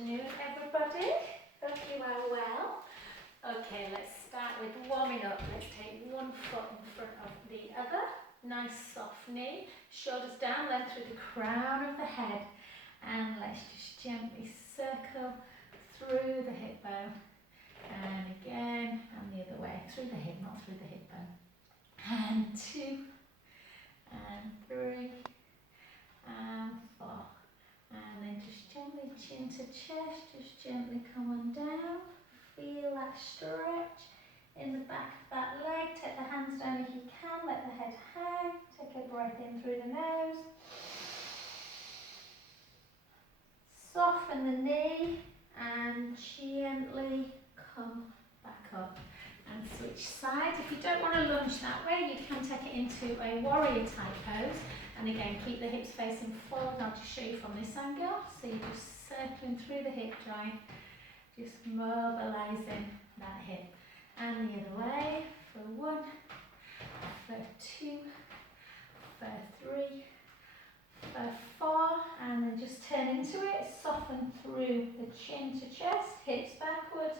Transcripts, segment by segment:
afternoon, everybody. Hope you are well. Okay, let's start with warming up. Let's take one foot in front of the other. Nice soft knee. Shoulders down, then through the crown of the head. And let's just gently circle through the hip bone. And again, and the other way. Through the hip, not through the hip bone. And 2, and 3, and 4. And then just gently chin to chest, just gently come on down. Feel that stretch in the back of that leg. Take the hands down if you can, let the head hang. Take a breath in through the nose. Soften the knee and gently come back up. And switch sides. If you don't want to lunge that way, you can take it into a warrior type pose. And again, keep the hips facing forward. I'll just show you from this angle. So you're just circling through the hip joint, just mobilising that hip. And the other way, for 1, for 2, for 3, for 4, and then just turn into it. Soften through the chin to chest, hips backwards,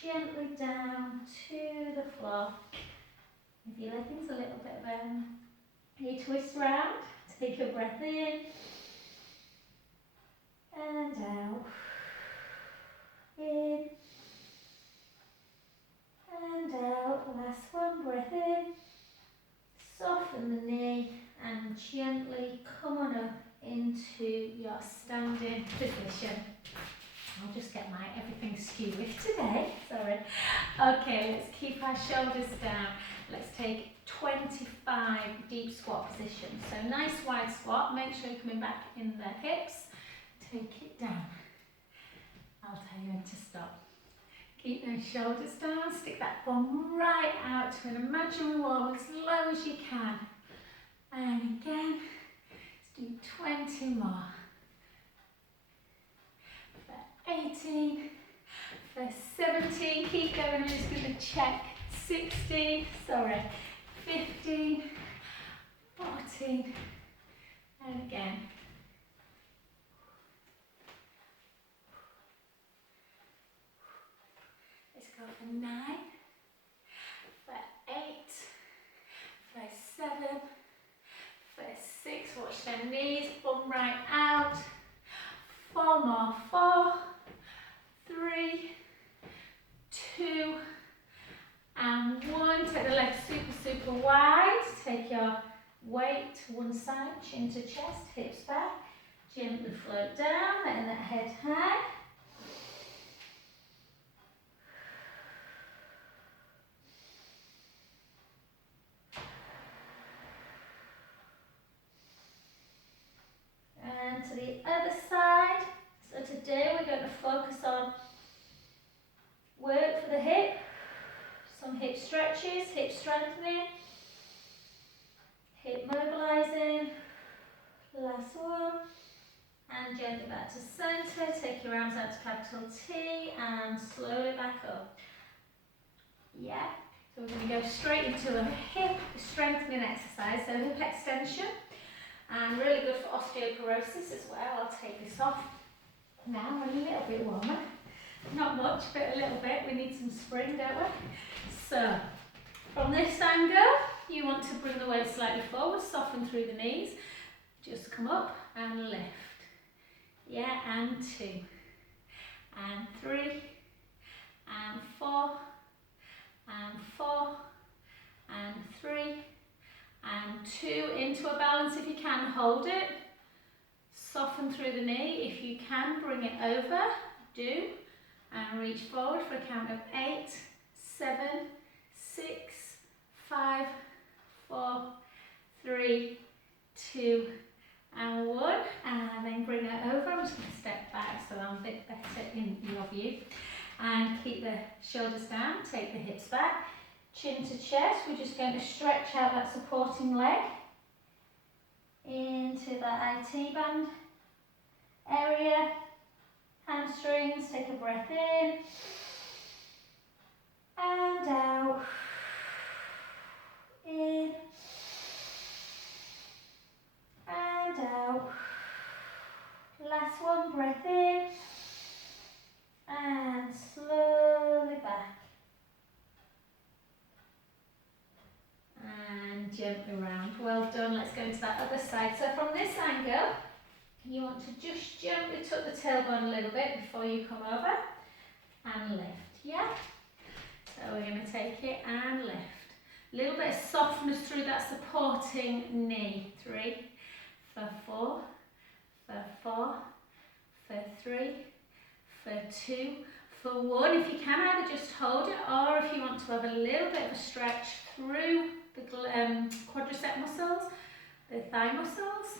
gently down to the floor. If your leggings a little bit bent, you twist round, take a breath in and out, in and out. Last one, breath in, soften the knee and gently come on up into your standing position. I'll just get my everything skewed with today, sorry. Okay, let's keep our shoulders down. Let's take 25 deep squat positions. So nice wide squat, make sure you're coming back in the hips. Take it down. I'll tell you when to stop. Keep those shoulders down, stick that bum right out to an imaginary wall as low as you can. And again, let's do 20 more. For 18, for 17, keep going, I'm just going to check. 16, sorry, 15, 14, and again. Let's go for 9, for 8, for 7, for 6, watch their knees, bum right out, 4 more, 4, 3, 2, and 1. Take the legs super wide. Take your weight to one side, chin to chest, hips back. Gently float down, letting that head hang. And to the other side. So today we're going to focus on work for the hip. Some hip stretches, hip strengthening, hip mobilising. Last one. And gently back to centre. Take your arms out to capital T and slowly back up. Yeah. So we're going to go straight into a hip strengthening exercise. So hip extension. And really good for osteoporosis as well. I'll take this off now. We're a little bit warmer. Not much, but a little bit. We need some spring, don't we? So, from this angle, you want to bring the weight slightly forward, soften through the knees. Just come up and lift. Yeah, and 2, and 3, and 4, and 4, and 3, and 2. Into a balance if you can, hold it. Soften through the knee. If you can, bring it over. Do. And reach forward for a count of 8, 7, 6, 5, 4, 3, 2, and 1. And then bring it over. I'm just going to step back so I'm a bit better in your view. And keep the shoulders down. Take the hips back. Chin to chest. We're just going to stretch out that supporting leg into that IT band area. Hamstrings, take a breath in and out, in and out. Last one, breath in well done. Let's go into that other side. So from this angle, you want to just gently tuck the tailbone a little bit before you come over and lift, yeah? So we're going to take it and lift. A little bit of softness through that supporting knee. 3, for 4, for 4, for 3, for 2, for 1. If you can, either just hold it, or if you want to have a little bit of a stretch through the quadricep muscles, the thigh muscles,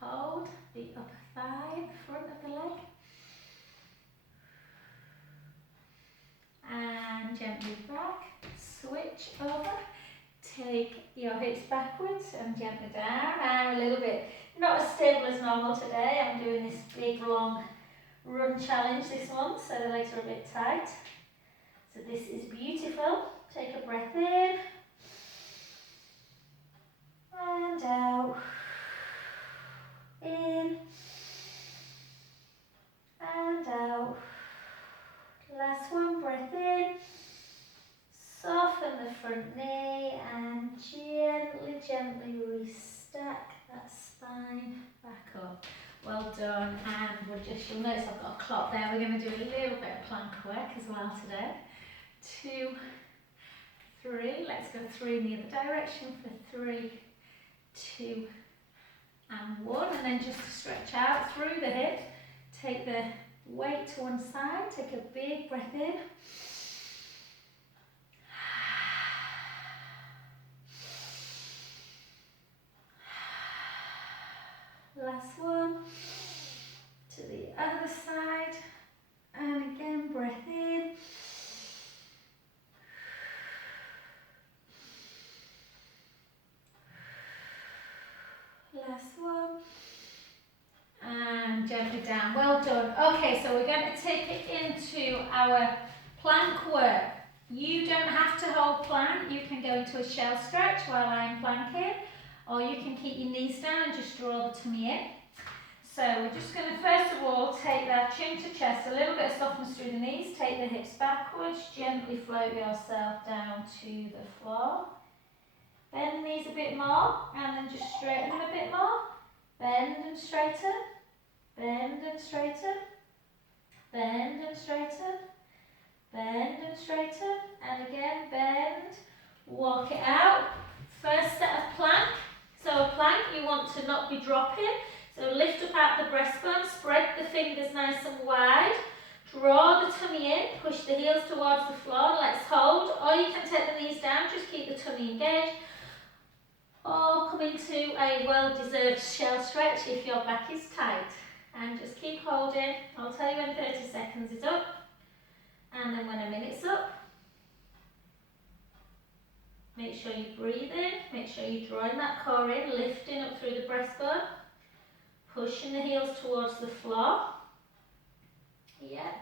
hold the upper thigh, the front of the leg, and gently back, switch over, take your hips backwards and gently down. I'm a little bit not as stable as normal today. I'm doing this big long run challenge this one, so the legs are a bit tight. So this is beautiful. Take a breath in and out, in and out. Last one, breath in, soften the front knee and gently, gently restack that spine back up. Well done, and you'll notice I've got a clock there. We're going to do a little bit of plank work as well today. 2, 3, let's go 3 in the other direction for 3, 2, and 1, and then just stretch out through the hip. Take the weight to one side, take a big breath in. Last one, to the other side, and again breath in. Last one, and gently down. Well done. Okay, so we're going to take it into our plank work. You don't have to hold plank. You can go into a shell stretch while I'm planking, or you can keep your knees down and just draw the tummy in. So we're just going to first of all take that chin to chest, a little bit of softness through the knees, take the hips backwards, gently float yourself down to the floor. Bend the knees a bit more, and then just straighten them a bit more. Bend and straighten, bend and straighten, bend and straighten, bend and straighten, and again bend, walk it out. First set of plank. So a plank you want to not be dropping, so lift up out the breastbone, spread the fingers nice and wide, draw the tummy in, push the heels towards the floor, let's hold, or you can take the knees down, just keep the tummy engaged, or come into a well-deserved shell stretch if your back is tight. And just keep holding. I'll tell you when 30 seconds is up, and then when a minute's up, make sure you breathe in, make sure you're drawing that core in, lifting up through the breastbone, pushing the heels towards the floor. Yeah.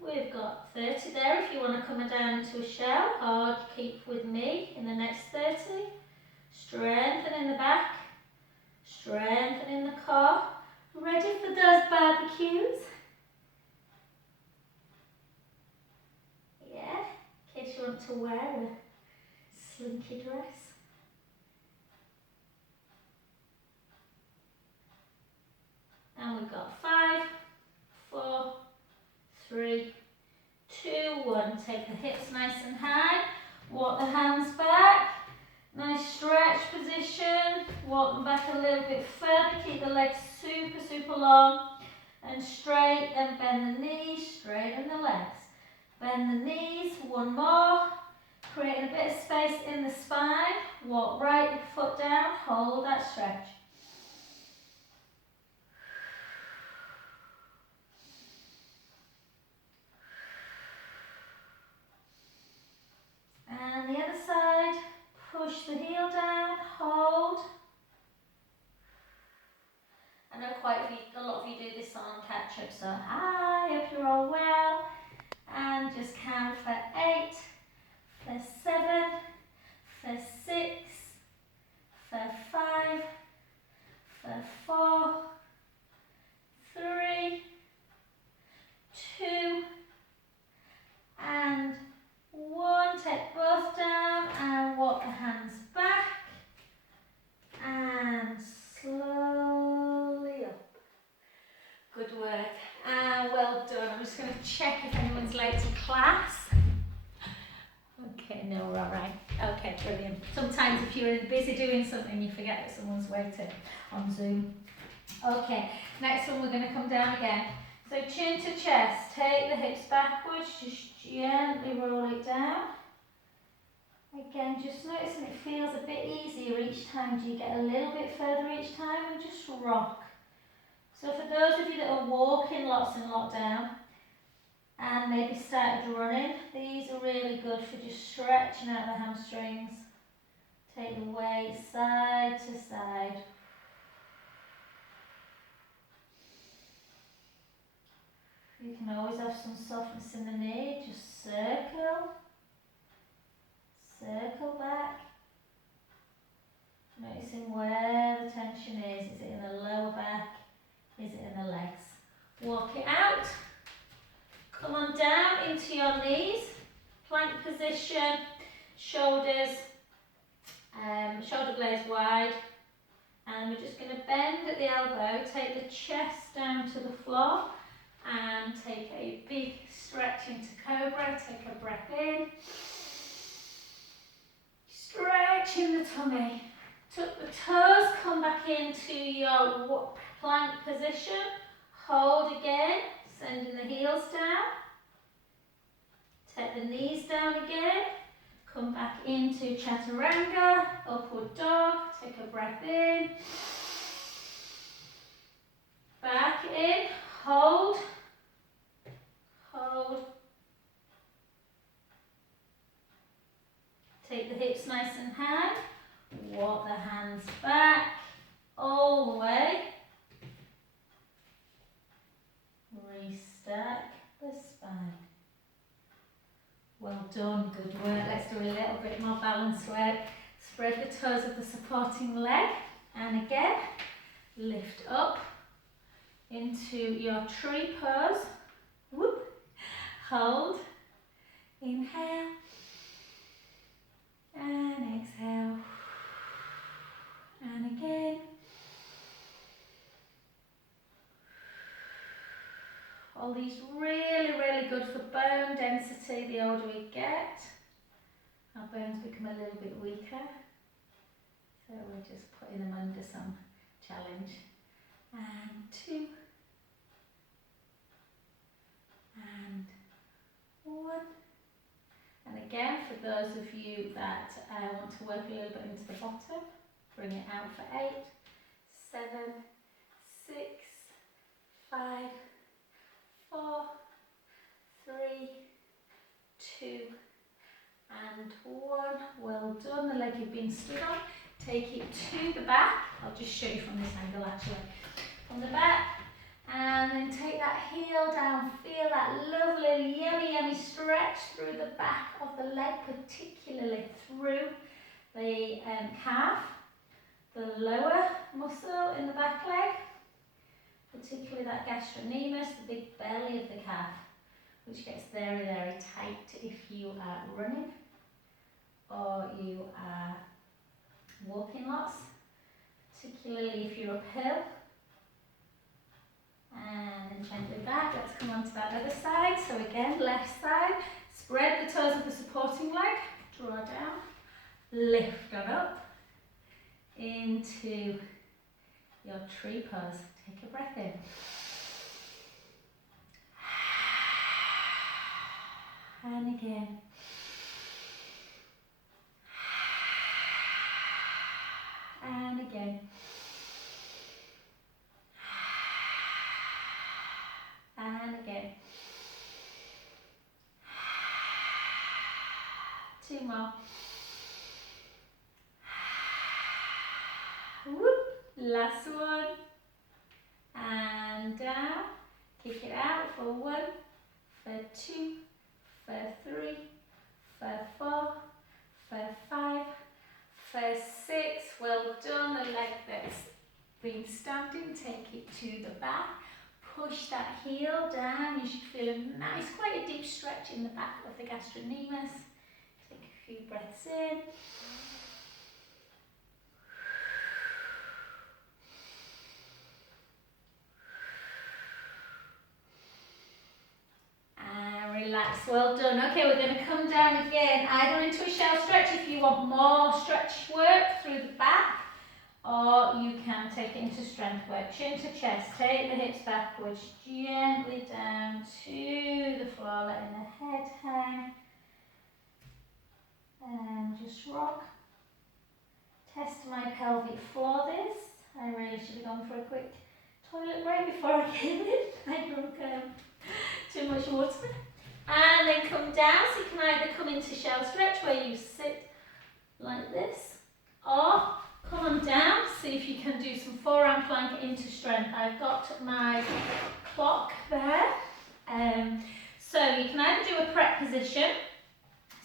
We've got 30 there if you want to come down into a shell, or keep with me in the next 30. Strengthen in the back, strengthen in the core. Ready for those barbecues? Yeah, in case you want to wear a slinky dress. And we've got 5, 4, 3, 2, 1. Take the hips nice and high. Walk the hands back. Nice stretch position. Walk them back a little bit further. Keep the legs super, super long and straight. Then bend the knees, straighten the legs. Bend the knees. One more. Creating a bit of space in the spine. Walk right foot down. Hold that stretch. And the other side, push the heel down, hold. I know a lot of you do this on catch up, so I hope you're all well. And just count for 8, for 7, for 6, for 5, for 4, 3, 2, and 1. you're busy doing something, you forget that someone's waiting on Zoom. Okay, next one we're going to come down again. So chin to chest, take the hips backwards, just gently roll it down. Again, just noticing it feels a bit easier each time. Do you get a little bit further each time? And just rock. So for those of you that are walking lots and lot down, and maybe started running, these are really good for just stretching out the hamstrings. Take the weight side to side. You can always have some softness in the knee, just circle, circle back. Noticing where the tension is. Is it in the lower back? Is it in the legs? Walk it out. Come on down into your knees. Plank position, shoulders, shoulder blades wide. And we're just going to bend at the elbow, take the chest down to the floor. And take a big stretch into cobra. Take a breath in. Stretch in the tummy. Tuck the toes, come back into your plank position. Hold again, sending the heels down. Take the knees down again. Come back into chaturanga, upward dog. Take a breath in. Back in, hold. Hold. Take the hips nice and high. Walk the hands back all the way. Restack the spine. Well done, good work. Let's do a little bit more balance work. Spread the toes of the supporting leg. And again, lift up into your tree pose. Whoop. Hold. Inhale. And exhale. And again. All these really, really good for bone density the older we get. Our bones become a little bit weaker. So we're just putting them under some challenge. And 2. And 1. And again, for those of you that want to work a little bit into the bottom, bring it out for 8, 7, 6, 5, 4, 3, 2, and 1. Well done. The leg you've been stood on. Take it to the back. I'll just show you from this angle actually. From the back. And then take that heel down. Feel that lovely, yummy, yummy stretch through the back of the leg, particularly through the calf, the lower muscle in the back leg, particularly that gastrocnemius, the big belly of the calf, which gets very, very tight if you are running or you are walking lots, particularly if you're uphill. And gently back. Let's come on to that other side. So again, left side. Spread the toes of the supporting leg. Draw down. Lift on up into your tree pose. Take a breath in. And again. And again. And again. 2 more. Whoop. Last one. And down. Kick it out for 1, for 2, for 3, for 4, for 5, for 6. Well done. The leg that's been standing, take it to the back. Push that heel down. You should feel a nice, quite a deep stretch in the back of the gastrocnemius. Take a few breaths in. And relax. Well done. Okay, we're going to come down again, either into a shell stretch if you want more stretch work take it into strength work. Chin to chest, take the hips backwards, gently down to the floor, letting the head hang. And just rock. Test my pelvic floor this. I really should have gone for a quick toilet break before I came in. I drank too much water. And then come down, so you can either come into shell stretch where you sit like this, or come on down, see if you can do some forearm plank into strength. I've got my clock there. So you can either do a prep position,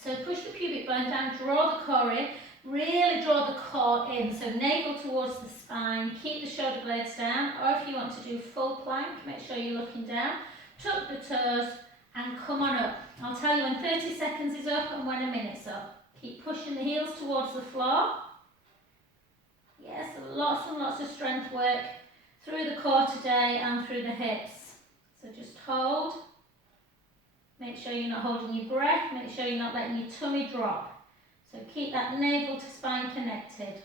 so push the pubic bone down, draw the core in, really draw the core in, so navel towards the spine, keep the shoulder blades down, or if you want to do full plank, make sure you're looking down, tuck the toes and come on up. I'll tell you when 30 seconds is up and when a minute's up. Keep pushing the heels towards the floor. Yes, lots and lots of strength work through the core today and through the hips. So just hold. Make sure you're not holding your breath. Make sure you're not letting your tummy drop. So keep that navel to spine connected.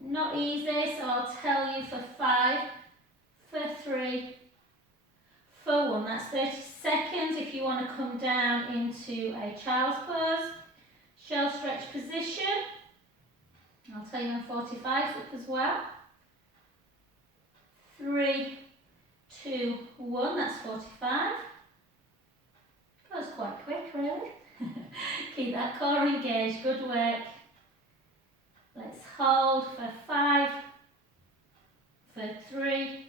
Not easy, so I'll tell you for 5, for 3, for 1. That's 30 seconds. If you want to come down into a child's pose, shell stretch position. I'll tell you when 45's up as well. 3, 2, 1. That's 45. Goes quite quick, really. Keep that core engaged. Good work. Let's hold for 5, for 3,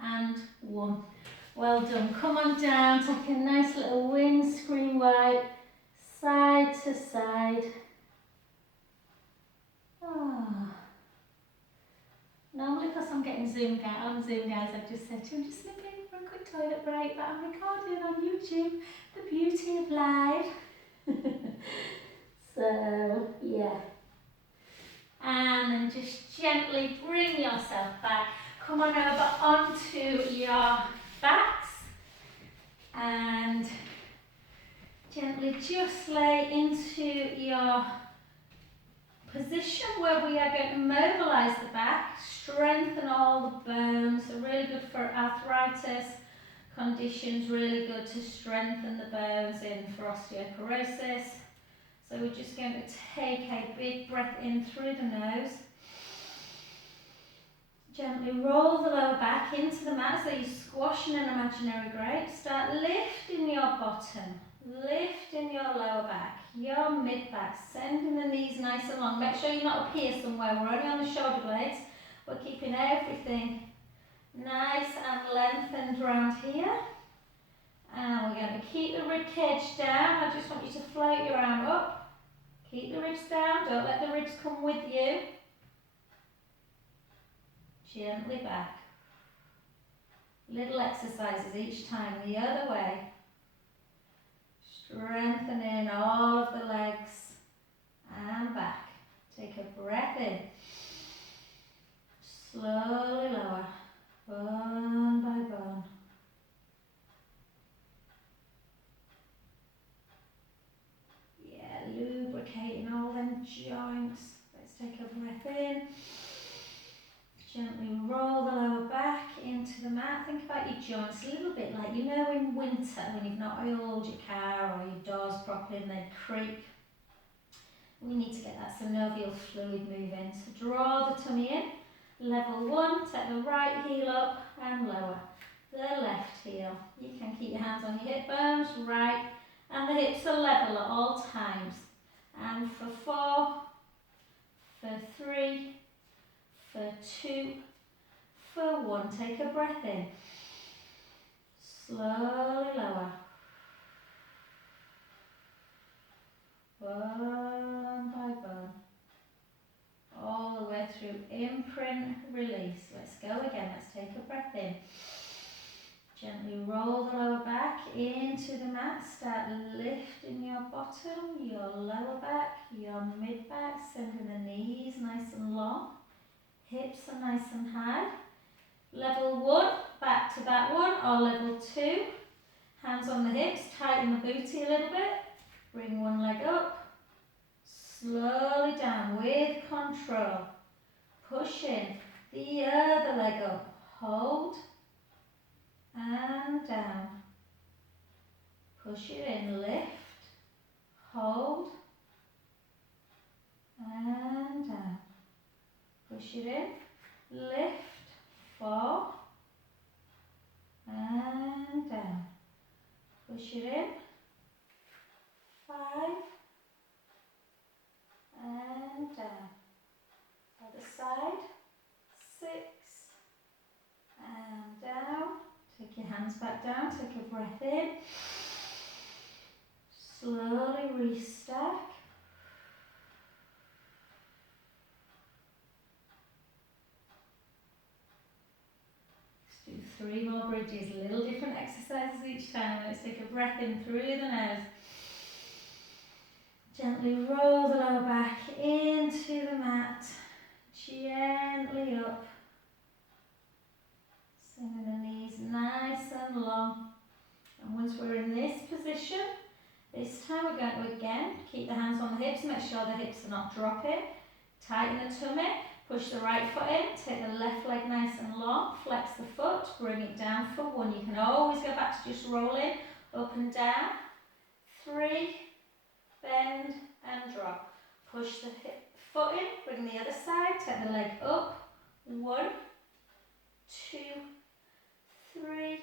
and 1. Well done. Come on down. Take a nice little windscreen wipe, side to side. Oh. Normally, because I'm getting zoomed out on Zoom, guys, I've just said to you, I'm just slipping for a quick toilet break, but I'm recording on YouTube. The beauty of live. So, yeah. And then just gently bring yourself back. Come on over onto your backs and gently just lay into your position where we are going to mobilise the back, strengthen all the bones. So really good for arthritis conditions, really good to strengthen the bones in for osteoporosis. So we're just going to take a big breath in through the nose. Gently roll the lower back into the mat so you're squashing an imaginary grate. Start lifting your bottom, lifting your lower back, your mid back, sending the knees nice and long. Make sure you're not up here somewhere, we're only on the shoulder blades. We're keeping everything nice and lengthened around here. And we're going to keep the rib cage down. I just want you to float your arm up. Keep the ribs down, don't let the ribs come with you. Gently back. Little exercises each time, the other way. Strengthening all of the legs and back. Take a breath in. Slowly lower, bone by bone. Yeah, lubricating all them joints. Let's take a breath in. Gently roll the lower back into the mat. Think about your joints a little bit like, you know, in winter when you've not oiled your car or your doors properly and they creak. We need to get that synovial fluid moving. So draw the tummy in. Level 1, take the right heel up and lower. The left heel. You can keep your hands on your hip bones, right, and the hips are level at all times. And for 4, for 3, for 2, for 1. Take a breath in. Slowly lower. Bone by bone. All the way through. Imprint, release. Let's go again. Let's take a breath in. Gently roll the lower back into the mat. Start lifting your bottom, your lower back, your mid back. Sending the knees nice and long. Hips are nice and high. Level 1, back to that one, or level 2. Hands on the hips, tighten the booty a little bit. Bring one leg up. Slowly down with control. Pushing the other leg up. Hold and down. Push it in, lift, hold and down. Push it in, lift, 4 and down. Push it in, 5 and down. Other side, 6 and down. Take your hands back down, take a breath in. Slowly restack. Let's do 3 more bridges, little different exercises each time. Let's take a breath in through the nose. Gently roll the lower back into the mat. Gently up. Sending the knees nice and long. And once we're in this position, this time we're going to again keep the hands on the hips, make sure the hips are not dropping. Tighten the tummy, push the right foot in, take the left leg nice and long, flex the foot, bring it down for 1. You can always go back to just rolling up and down. 3, bend and drop. Push the foot in, bring the other side, take the leg up. 1, 2, 3,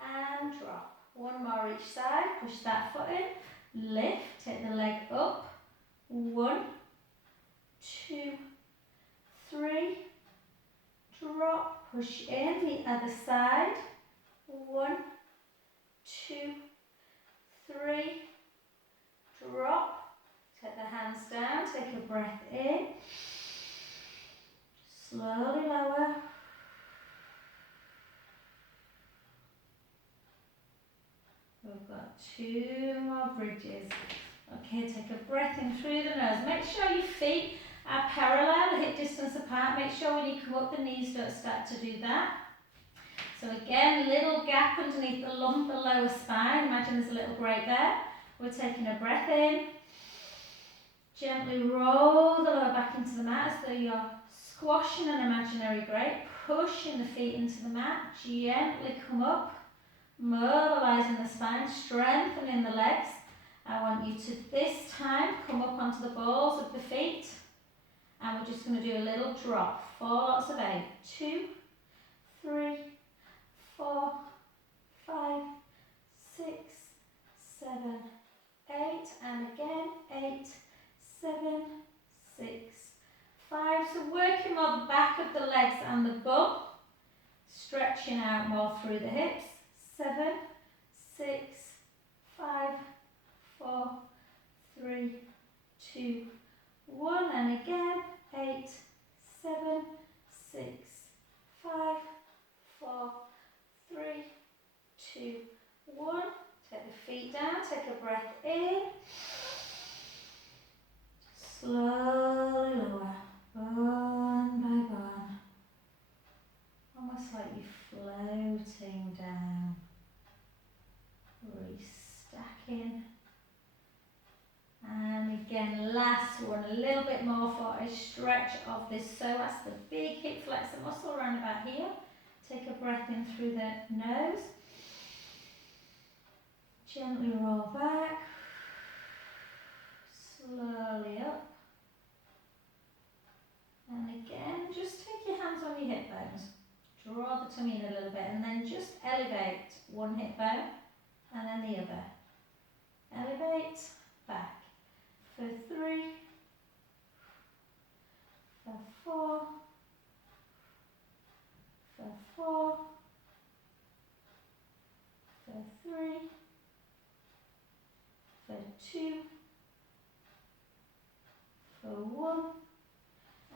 and drop. 1 more each side, push that foot in, lift, take the leg up. 1, 2, 3, drop, push in the other side. 1, 2, 3, drop, take the hands down, take a breath in, slowly lower. We've got 2 more bridges. Okay, take a breath in through the nose. Make sure your feet are parallel, hip distance apart. Make sure when you come up, the knees don't start to do that. So again, little gap underneath the lump, the lower spine. Imagine there's a little break there. We're taking a breath in. Gently roll the lower back into the mat as though you're squashing an imaginary grate. Pushing the feet into the mat. Gently come up. Mobilizing the spine, strengthening the legs. I want you to this time come up onto the balls of the feet, and we're just going to do a little drop. 4 lots of 8. 2, 3, 4, 5, 6, 7, 8, and again 8, 7, 6, 5. So working more the back of the legs and the bum, stretching out more through the hips. 7, 6, 5, 4, 3, 2, 1, and again 8, 7, 6, 5, 4, 3, 2, 1. Take the feet down, take a breath in. Slowly lower, bone by bone. Almost like you're floating down. Restacking. And again, last one, a little bit more for a stretch of this psoas, the big hip flexor muscle around about here. Take a breath in through the nose. Gently roll back. Slowly up. And again, just take your hands on your hip bones. Draw the tummy in a little bit and then just elevate one hip bone and then the other. Elevate, back. For 3, for 4, for 4, for 3, for 2, for 1,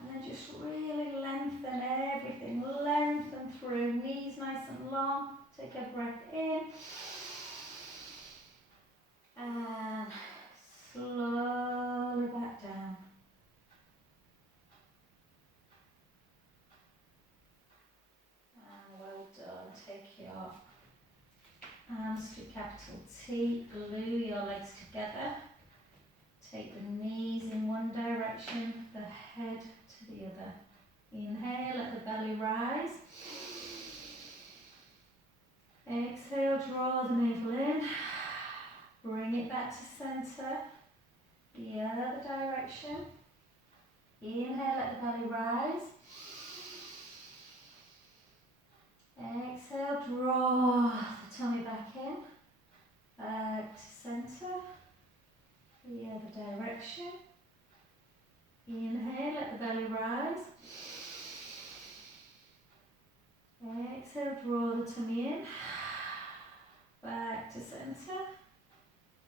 and then just really lengthen everything, lengthen through, knees nice and long. Take a breath in, and slowly back down. And well done. Take your arms to capital T, glue your legs together. Take the knees in one direction, the head to the other. Inhale, let the belly rise. Exhale, draw the navel in. Bring it back to centre. The other direction. Inhale, let the belly rise. Exhale, draw the tummy back in. Back to centre. The other direction. Inhale, let the belly rise. Exhale, draw the tummy in. Back to centre.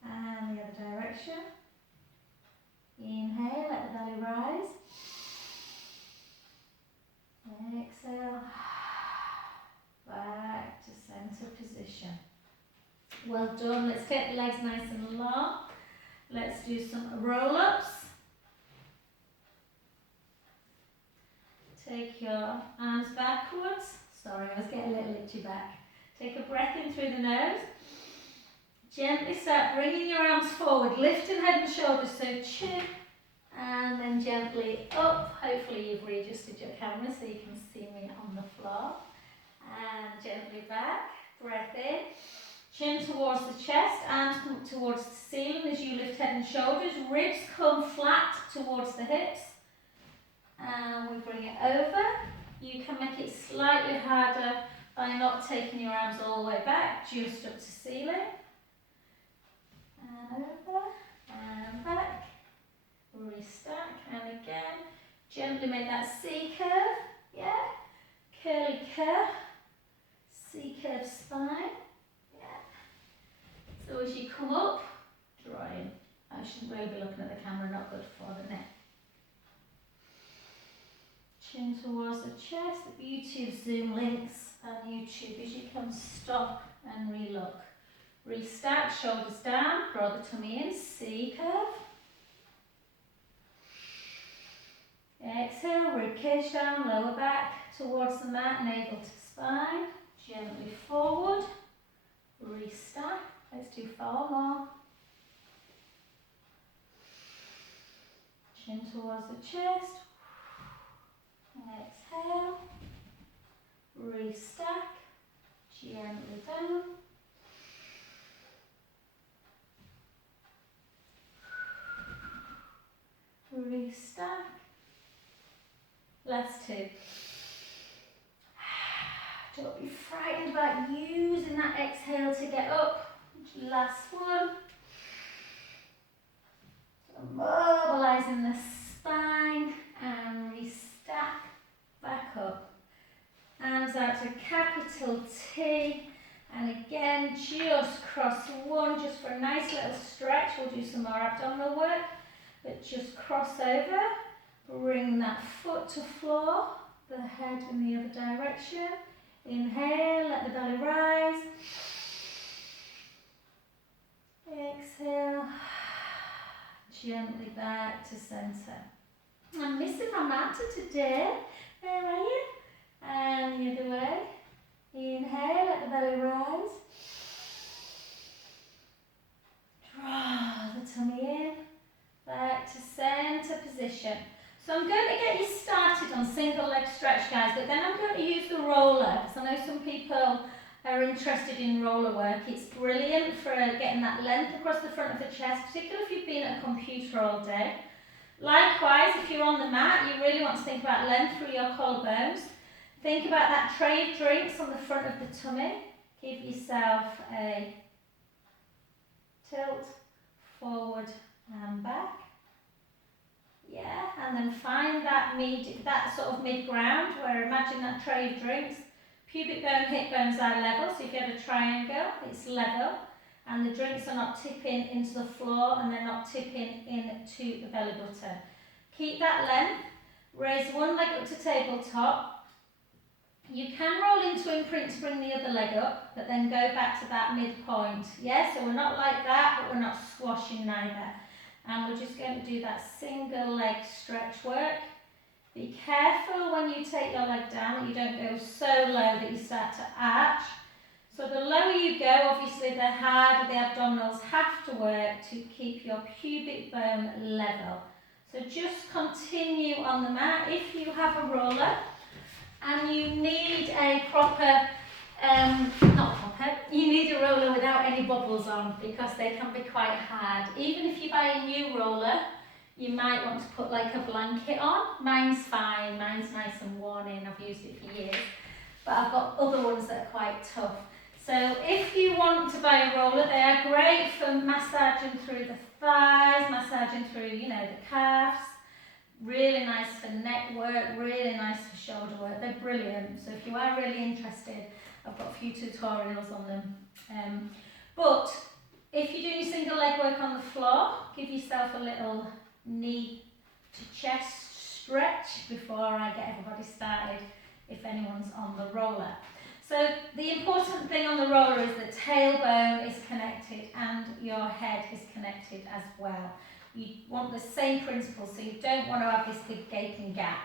And the other direction. Inhale, let the belly rise. Exhale. Back to centre position. Well done. Let's get the legs nice and long. Let's do some roll-ups. Take your arms backwards. Sorry, I was getting a little itchy back. Take a breath in through the nose. Gently start bringing your arms forward, lifting head and shoulders, so chin, and then gently up. Hopefully you've readjusted your camera so you can see me on the floor. And gently back, breath in, chin towards the chest, arms come towards the ceiling as you lift head and shoulders, ribs come flat towards the hips, and we bring it over. You can make it slightly harder by not taking your arms all the way back, just up to ceiling. And over, and back, restack, and again, gently make that C curve, yeah, curly curve, C curve spine, yeah. So as you come up, draw in. I shouldn't really be looking at the camera, not good for the neck. Chin towards the chest. The beauty of Zoom links and YouTube is you can stop and re-look. Restack, shoulders down, draw the tummy in, C curve. Exhale, ribcage down, lower back towards the mat, navel to spine. Gently forward, restack. Let's do 4 more. Chin towards the chest. Exhale, restack, gently down. Restack. Last 2. Don't be frightened about using that exhale to get up. Last one. So mobilising the spine and restack back up. Hands out to capital T. And again, just cross one, just for a nice little stretch. We'll do some more abdominal work. But just cross over, bring that foot to floor, the head in the other direction. Inhale, let the belly rise. Exhale, gently back to centre. I'm missing my mantra today. Where are you? And the other way. Inhale, let the belly rise. Draw the tummy in. Back to centre position. So I'm going to get you started on single leg stretch, guys, but then I'm going to use the roller, because I know some people are interested in roller work. It's brilliant for getting that length across the front of the chest, particularly if you've been at a computer all day. Likewise, if you're on the mat, you really want to think about length through your collarbones. Think about that tray of drinks on the front of the tummy. Give yourself a tilt, forward and back. Yeah, and then find that sort of mid-ground where imagine that tray of drinks. Pubic bone, hip bones are level, so if you have a triangle, it's level. And the drinks are not tipping into the floor and they're not tipping into the belly button. Keep that length. Raise one leg up to tabletop. You can roll into imprint to bring the other leg up, but then go back to that midpoint. Yeah, so we're not like that, but we're not squashing neither. And we're just going to do that single leg stretch work. Be careful when you take your leg down that you don't go so low that you start to arch. So the lower you go, obviously the harder the abdominals have to work to keep your pubic bone level. So just continue on the mat. If you have a roller and you need a proper, not proper, you need a roller without any bubbles on because they can be quite hard. Even if you buy a new roller, you might want to put like a blanket on. Mine's fine, mine's nice and worn in, I've used it for years. But I've got other ones that are quite tough. So if you want to buy a roller, they are great for massaging through the thighs, massaging through, you know, the calves. Really nice for neck work, really nice for shoulder work. They're brilliant. So if you are really interested, I've got a few tutorials on them. But if you're doing single leg work on the floor, give yourself a little knee to chest stretch before I get everybody started, if anyone's on the roller. So the important thing on the roller is the tailbone is connected and your head is connected as well. You want the same principle, so you don't want to have this big gaping gap.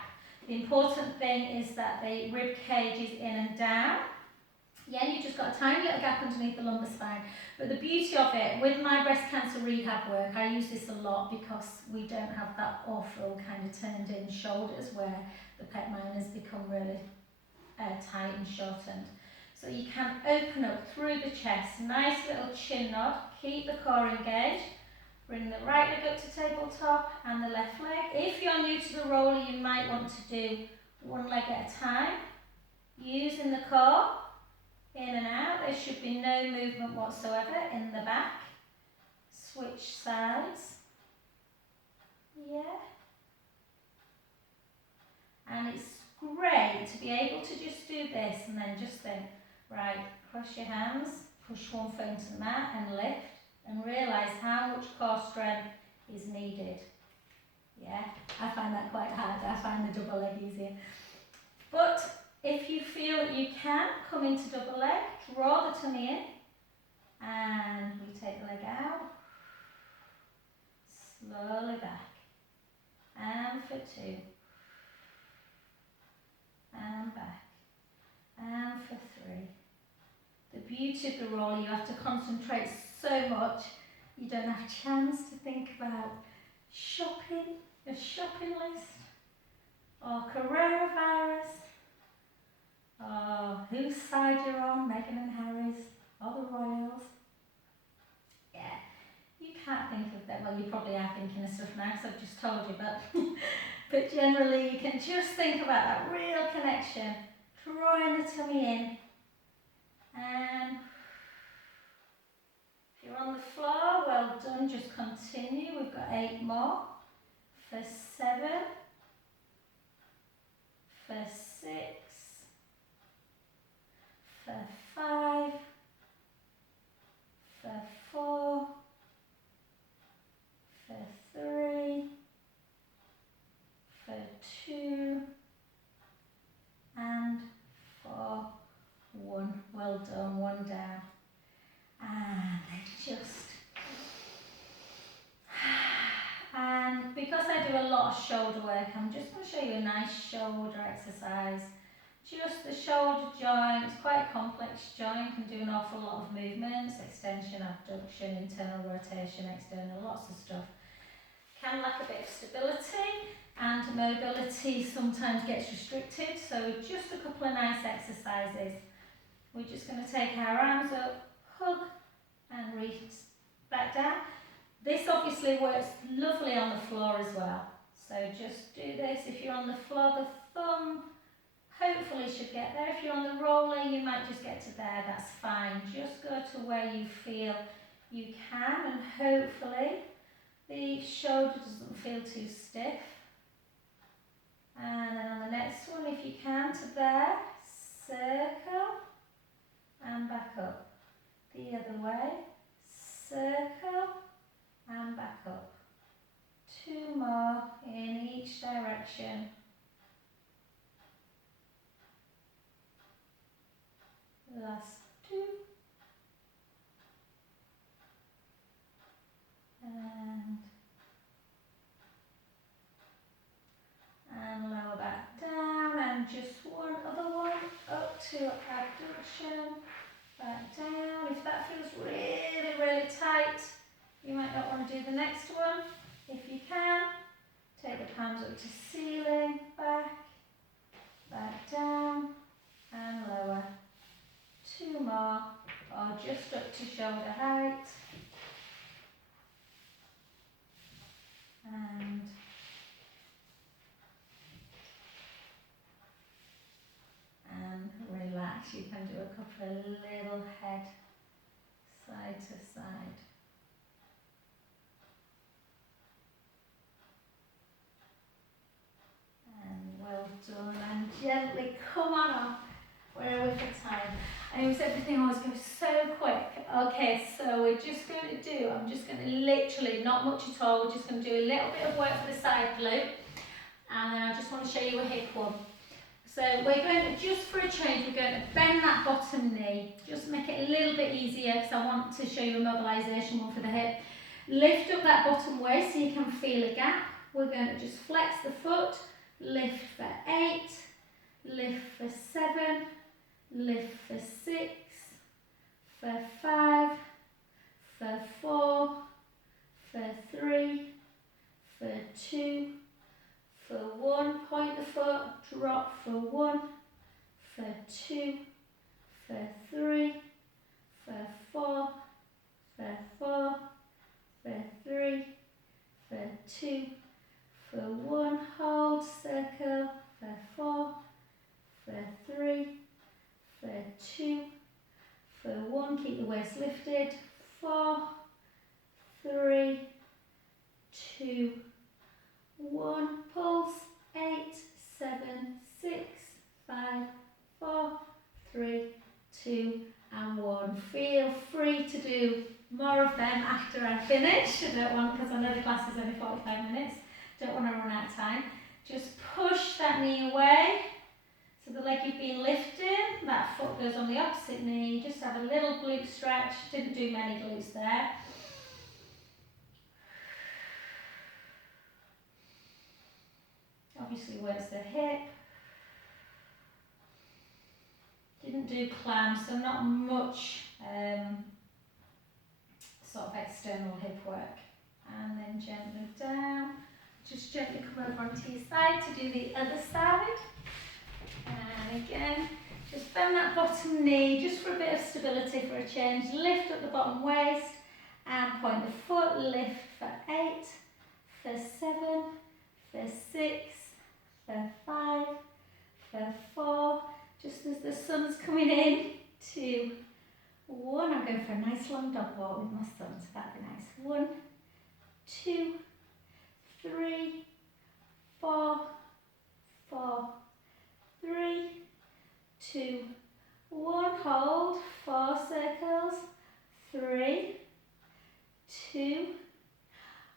The important thing is that the rib cage is in and down. Yeah, you've just got a tiny little gap underneath the lumbar spine. But the beauty of it, with my breast cancer rehab work, I use this a lot because we don't have that awful kind of turned in shoulders where the pec minors become really tight and shortened. So you can open up through the chest, nice little chin nod, keep the core engaged, bring the right leg up to tabletop and the left leg. If you're new to the roller, you might want to do one leg at a time, using the core, in and out. There should be no movement whatsoever in the back. Switch sides. Yeah. And it's great to be able to just do this and then just think, right, cross your hands, push one foot into the mat and lift, and realise how much core strength is needed. Yeah, I find that quite hard. I find the double leg easier. But if you feel that you can, come into double leg, draw the tummy in, and we take the leg out, slowly back, and for 2, and back, and for 3. The beauty of the roll, you have to concentrate so much, you don't have a chance to think about shopping, your shopping list, or coronavirus, or whose side you're on, Meghan and Harry's, or the royals. Yeah, you can't think of that. Well, you probably are thinking of stuff now because I've just told you, but generally you can just think about that real connection, drawing the tummy in, and if you're on the floor, well done, just continue. We've got 8 more, for 7, for 6, for 5, for 4, for 3, for 2, and for 1. Well done, 1 down. And then just, and because I do a lot of shoulder work, I'm just going to show you a nice shoulder exercise. Just the shoulder joint, it's quite a complex joint, can do an awful lot of movements, extension, abduction, internal rotation, external, lots of stuff. Can lack a bit of stability, and mobility sometimes gets restricted, so just a couple of nice exercises. We're just going to take our arms up, hug, and reach back down. This obviously works lovely on the floor as well, so just do this. If you're on the floor, the thumb hopefully should get there. If you're on the roller, you might just get to there, that's fine. Just go to where you feel you can, and hopefully the shoulder doesn't feel too stiff. And then on the next one, if you can, to there, circle, and back up. The other way, circle, and back up. 2 more in each direction. Last 2. And lower back down, and just one other one, up to abduction, back that feels really, really tight, you might not want to do the next one. If you can, take the palms up to ceiling, back down, and lower. 2 more, or just up to shoulder height. And relax. You can do a couple of little head side to side. And well done. And gently come on up. Where are we for time? I know everything always goes so quick. Okay, so we're just going to do, I'm just going to literally, not much at all, we're just going to do a little bit of work for the side glute. And then I just want to show you a hip one. So we're going to, just for a change, we're going to bend that bottom knee. Just make it a little bit easier because I want to show you a mobilisation one for the hip. Lift up that bottom waist so you can feel a gap. We're going to just flex the foot, lift for 8, lift for 7, lift for 6, for 5, for 4, for 3, for 2, for 1, point the foot, drop for 1, for 2, for 3, for 4, for 4, for 3, for 2, for 1, hold, circle, for 4, for 3, for 2, for 1, keep the waist lifted, 4, 3, 2, 1, pulse, 8, 7, 6, 5, 4, 3, 2, and 1. Feel free to do more of them after I finish. I don't want, because I know the class is only 45 minutes, don't want to run out of time. Just push that knee away. So the leg you've been lifting, that foot goes on the opposite knee. Just have a little glute stretch. Didn't do many glutes there. Obviously works the hip. Didn't do clams, so not much sort of external hip work. And then gently down. Just gently come over onto your side to do the other side. And again, just bend that bottom knee just for a bit of stability for a change. Lift up the bottom waist and point the foot. Lift for 8, for 7, for 6, for 5, for 4. Just as the sun's coming in. 2, 1. I'm going for a nice long dog walk with my son, so that'd be nice. 1, 2, 3, 4, 4, 3, 2, 1, hold, 4 circles, 3, 2,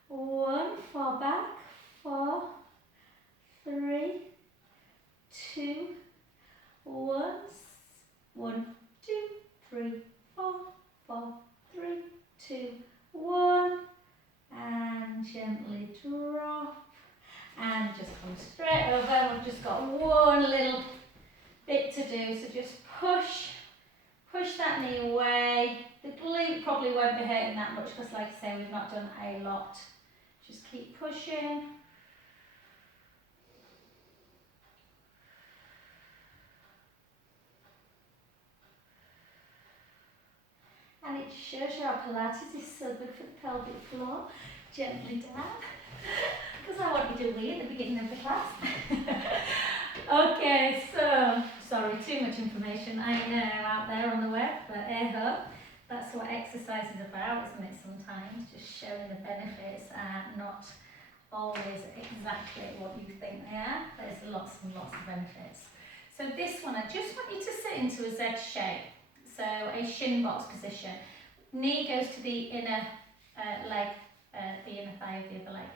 1, fall back, 4, 3, 2, 1, 1, 2, 3, 4, 4, 3, 2, 1, and gently drop. And just come straight over. We've just got one little bit to do, so just push that knee away. The glute probably won't be hurting that much because, like I say, we've not done a lot. Just keep pushing. And it shows you how Pilates is so good for the pelvic floor. Gently down. Because I want you to wee at the beginning of the class. Okay, so, sorry, too much information, I know, out there on the web, but that's what exercise is about, isn't it, sometimes, just showing the benefits and not always exactly what you think they are. There's lots and lots of benefits. So this one, I just want you to sit into a Z shape, so a Shin Box position. Knee goes to the inner leg, the inner thigh of the other leg.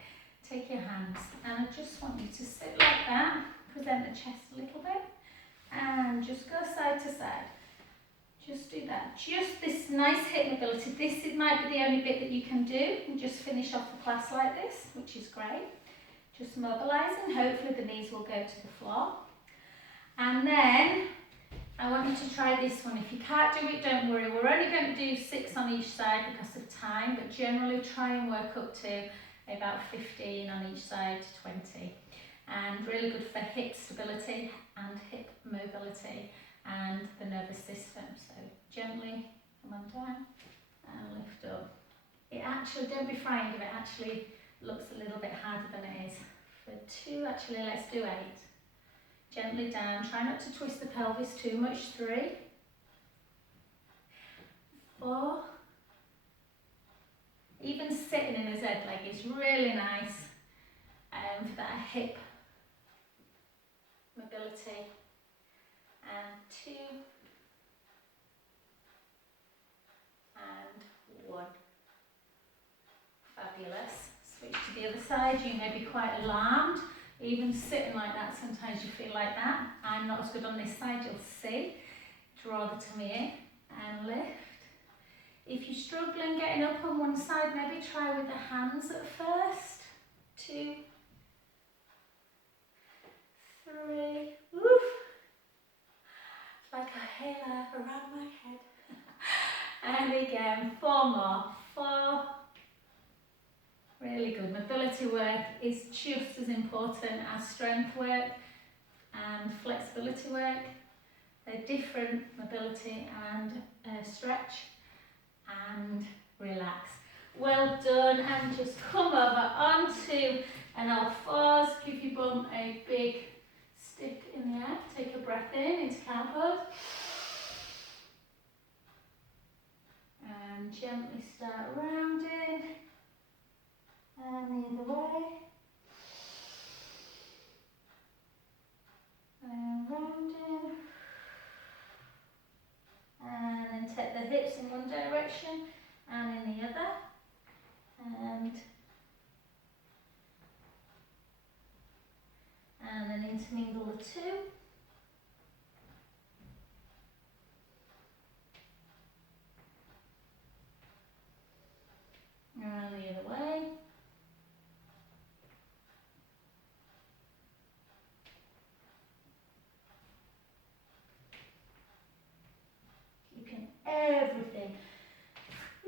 Take your hands, and I just want you to sit like that, present the chest a little bit, and just go side to side. Just do that. Just this nice hip mobility. This might be the only bit that you can do, and just finish off the class like this, which is great. Just mobilising. Hopefully the knees will go to the floor. And then I want you to try this one. If you can't do it, don't worry. We're only going to do 6 on each side because of time, but generally try and work up to about 15 on each side to 20. And really good for hip stability and hip mobility and the nervous system. So gently come on down and lift up. It actually, don't be frightened of it, actually looks a little bit harder than it is. For 2, actually let's do 8. Gently down, try not to twist the pelvis too much. 3, 4, even sitting in a Z leg is really nice for that hip mobility. And 2, and 1. Fabulous. Switch to the other side. You may be quite alarmed. Even sitting like that, sometimes you feel like that. I'm not as good on this side, you'll see. Draw the tummy in and lift. If you're struggling getting up on one side, maybe try with the hands at first. 2, 3, woof. It's like a halo around my head. And again, 4 more. 4. Really good. Mobility work is just as important as strength work and flexibility work. They're different, mobility and stretch and relax. Well done, and just come over onto an L4s. Give your bum a big stick in the air. Take a breath in into cow pose. And gently start rounding. And the other way. And rounding. And then take the hips in one direction and in the other. And then intermingle the 2. And the other way. Keeping everything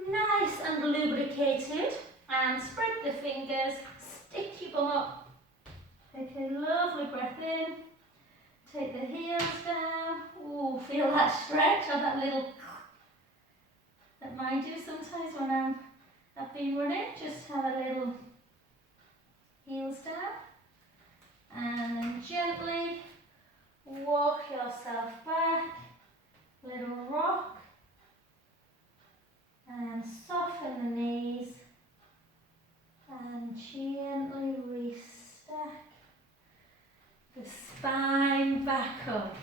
nice and lubricated. And spread the fingers, stick your bum up. Take a lovely breath in. Take the heels down. Ooh, feel that stretch or that little that might do sometimes when I've been running. Just have a little heels down. And then gently walk yourself back. Little rock. And soften the knees. And gently restack the spine back up.